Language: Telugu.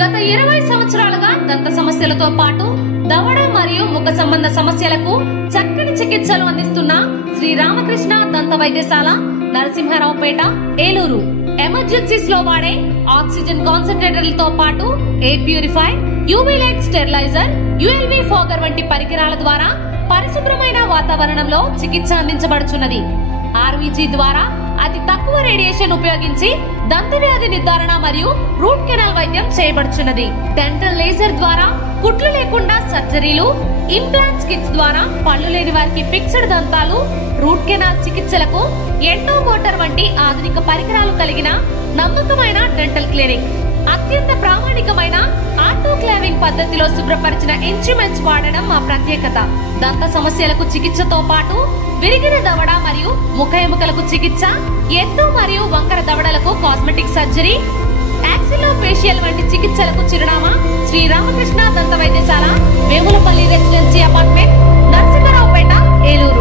గత 20 సంవత్సరాలుగా దంత సమస్యలతో పాటు దవడ మరియు ముఖ సంబంధ సమస్యలకు చక్కని చికిత్సలు అందిస్తున్న శ్రీ రామకృష్ణ దంత వైద్యశాల, నరసింహారావుపేట, ఏలూరు. ఎమర్జెన్సీస్ లో వాడే ఆక్సిజన్ కాన్సంట్రేటర్లతో పాటు air purify, UV light steriliser, ULV fogger వంటి పరికరాల ద్వారా పరిశుభ్రమైన వాతావరణంలో చికిత్స అందించబడుచున్నది. ఆర్వీజీ ద్వారా అతి తక్కువ రేడియేషన్ ఉపయోగించి దంత వ్యాధి నిర్ధారణ మరియు రూట్ కెనాల్ వైద్యం చేయబడుచున్నది. డెంటల్ లేజర్ ద్వారా కుట్లు లేకుండా సర్జరీలు, ఇంప్లాంట్స్ కిట్స్ ద్వారా పళ్ళు లేని వారికి ఫిక్స్డ్ దంతాలు, రూట్ కెనాల్ చికిత్సలకు ఎండో మోటార్ వంటి ఆధునిక పరికరాలు కలిగిన నమ్మకమైన డెంటల్ క్లినిక్. అత్యంత ప్రామాణికమైన ఆటోక్లావింగ్ పద్ధతిలో శుభ్రపరిచిన ఇన్స్ట్రుమెంట్స్ వాడడం మా ప్రత్యేకత. దంత సమస్యలకు చికిత్సతో పాటు విరిగిన దవడ మరియు ముఖ ఎముకలకు చికిత్స, ఎత్తు మరియు వంకర దవడలకు కాస్మెటిక్ సర్జరీ, యాక్సిలోఫేషియల్ వంటి చికిత్సలకు చిరునామా శ్రీ రామకృష్ణ దంత వైద్యశాల, వేములపల్లి రెసిడెన్సీ అపార్ట్మెంట్, నరసింహారావుపేట, ఏలూరు.